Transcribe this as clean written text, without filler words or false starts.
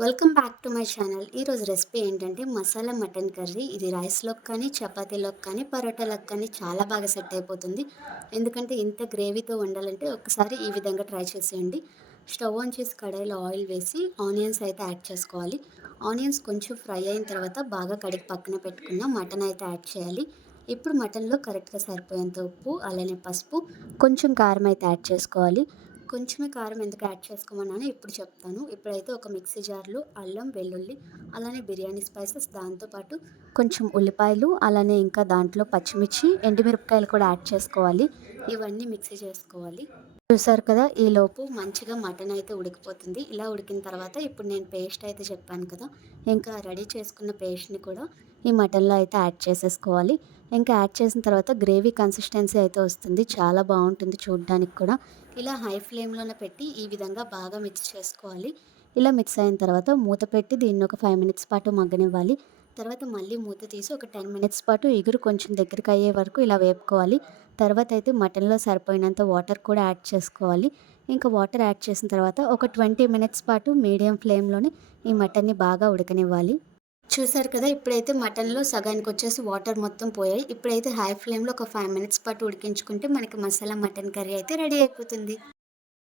Welcome back to my channel. ఈరోజు recipe ఏంటంటే masala mutton curry. ఇది రైస్‌లోకి కానీ, చపాతీలోకి కానీ, పరోటాలకు కానీ చాలా బాగా సెట్ అయిపోతుంది. ఎందుకంటే ఇంత గ్రేవీతో వండాలంటే ఒక్కసారి ఈ విధంగా ట్రై చేసేయండి. స్టవ్ ఆన్ చేసి కడాయిలో ఆయిల్ వేసి ఆనియన్స్ అయితే యాడ్ చేసుకోవాలి. ఆనియన్స్ కొంచెం ఫ్రై అయిన తర్వాత బాగా కడిగి పక్కన పెట్టుకున్న మటన్ అయితే యాడ్ చేయాలి. ఇప్పుడు మటన్‌లో కరెక్ట్‌గా సరిపోయేంత ఉప్పు, అలానే పసుపు, కొంచెం కారం అయితే యాడ్ చేసుకోవాలి. కొంచెమే కారం ఎందుకు యాడ్ చేసుకోమన్నానో ఇప్పుడు చెప్తాను. ఇప్పుడైతే ఒక మిక్సీ జార్‌లో అల్లం, వెల్లుల్లి, అలానే బిర్యానీ స్పైసెస్, దాంతో పాటు కొంచెం ఉల్లిపాయలు, అలానే ఇంకా దాంట్లో పచ్చిమిర్చి, ఎండుమిరపకాయలు కూడా యాడ్ చేసుకోవాలి. ఇవన్నీ మిక్సీ చేసుకోవాలి. చూసారు కదా! ఈలోపు మంచిగా మటన్ అయితే ఉడికిపోతుంది. ఇలా ఉడికిన తర్వాత ఇప్పుడు నేను పేస్ట్ అయితే చెప్పాను కదా! ఇంకా రెడీ చేసుకున్న పేస్ట్‌ని కూడా ఈ మటన్‌లో అయితే యాడ్ చేసేసుకోవాలి. ఇంకా యాడ్ చేసిన తర్వాత గ్రేవీ కన్సిస్టెన్సీ అయితే వస్తుంది. చాలా బావుంటుంది చూడ్డానికి కూడా. ఇలా హై ఫ్లేమ్‌లోనే పెట్టి ఈ విధంగా బాగా మిక్స్ చేసుకోవాలి. ఇలా మిక్స్ అయిన తర్వాత మూత పెట్టి దీన్ని ఒక 5 మినిట్స్ పాటు మగ్గనివ్వాలి. తర్వాత మళ్ళీ మూత తీసి ఒక 10 మినిట్స్ పాటు ఇగురు కొంచెం దగ్గరకయ్యే వరకు ఇలా వేపుకోవాలి. తర్వాత అయితే మటన్‌లో సరిపోయినంత వాటర్ కూడా యాడ్ చేసుకోవాలి. ఇంకా వాటర్ యాడ్ చేసిన తర్వాత ఒక 20 మినిట్స్ పాటు మీడియం ఫ్లేమ్‌లోనే ఈ మటన్‌ని బాగా ఉడకనివ్వాలి. చూసారు కదా! ఇప్పుడైతే మటన్‌లో సగానికొచ్చేసి వాటర్ మొత్తం పోయాయి. ఇప్పుడైతే హై ఫ్లేమ్‌లో ఒక 5 మినిట్స్ పాటు ఉడికించుకుంటే మనకి మసాలా మటన్ కర్రీ అయితే రెడీ అయిపోతుంది.